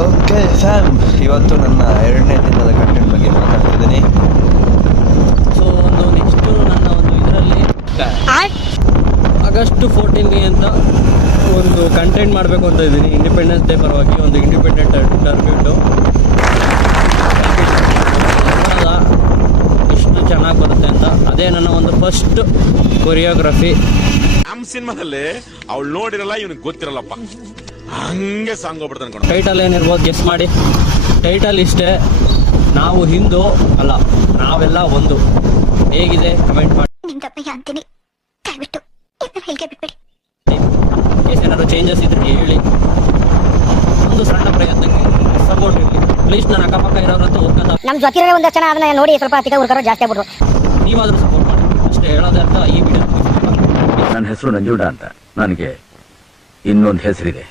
Okay fam, ಇವತ್ತು ನನ್ನ 2ನೇ ದಿನದ ಕಂಟೆಂಟ್ ಬಗ್ಗೆ ಮಾತಾಡ್ತಿದ್ದೀನಿ. ಸೊ ನೆಕ್ಸ್ಟು ನನ್ನ ಇದರಲ್ಲಿ ಆಗಸ್ಟ್ 14ಗೆ ಅಂತ ಒಂದು ಕಂಟೆಂಟ್ ಮಾಡಬೇಕು ಅಂತ ಇದ್ದೀನಿ. ಇಂಡಿಪೆಂಡೆನ್ಸ್ ಡೇ ಪರವಾಗಿ ಒಂದು ಇಂಡಿಪೆಂಡೆಂಟ್ ಟರ್ಬ್ಯೂಟು ಎಷ್ಟು ಚೆನ್ನಾಗಿ ಬರುತ್ತೆ ಅಂತ. ಅದೇ ನನ್ನ ಒಂದು ಫಸ್ಟ್ ಕೊರಿಯೋಗ್ರಫಿ. ನಮ್ಮ ಸಿನಿಮಾದಲ್ಲಿ ಅವಳು ನೋಡಿರಲ್ಲ, ಇವನಿಗೆ ಗೊತ್ತಿರಲ್ಲಪ್ಪ, ಹಂಗೆ ಸಾಂಗ್ ಹೋಗ್ಬಿಡ್ತಾನೆ. ಟೈಟಲ್ ಏನಿರ್ಬೋದು ಗೆಸ್ ಮಾಡಿ. ಟೈಟಲ್ ಇಷ್ಟೇ, ನಾವು ಹಿಂದೂ ಅಲ್ಲ, ನಾವೆಲ್ಲ ಒಂದು. ಹೇಗಿದೆ ಕಮೆಂಟ್ ಮಾಡಿ. ಅಂತೀನಿ, ದಯವಿಟ್ಟು ಹೇಳಿಕೆ ಬಿಟ್ಬಿಡಿ. ಕೇಸ್ ಏನಾದ್ರು ಚೇಂಜಸ್ ಇದ್ರೆ ಹೇಳಿ. ಒಂದು ಸಣ್ಣ ಪ್ರಯತ್ನಕ್ಕೆ ಸಪೋರ್ಟ್ ಇರಲಿ ಪ್ಲೀಸ್. ನನ್ನ ಅಕ್ಕಪಕ್ಕ ಇರೋರಂತೂ ಹೋಗ್ತಾ ನಮ್ಮ ಜೊತೆ ಒಂದಷ್ಟು ಜನ ಅದನ್ನ ನೋಡಿ ಸ್ವಲ್ಪ ತಿಕ್ಕ ಹುಡುಗರು ಜಾಸ್ತಿ ಆಗ್ಬಿಟ್ರು. ನೀವಾದ್ರೂ ಸಪೋರ್ಟ್ ಮಾಡಿ ಅಷ್ಟೇ ಹೇಳೋದೇ ಅರ್ಥ ಈ ವಿಡಿಯೋ. ನನ್ನ ಹೆಸರು ನಂಜುಂಡ ಅಂತ. ನನಗೆ ಇನ್ನೊಂದು ಹೆಸರಿದೆ.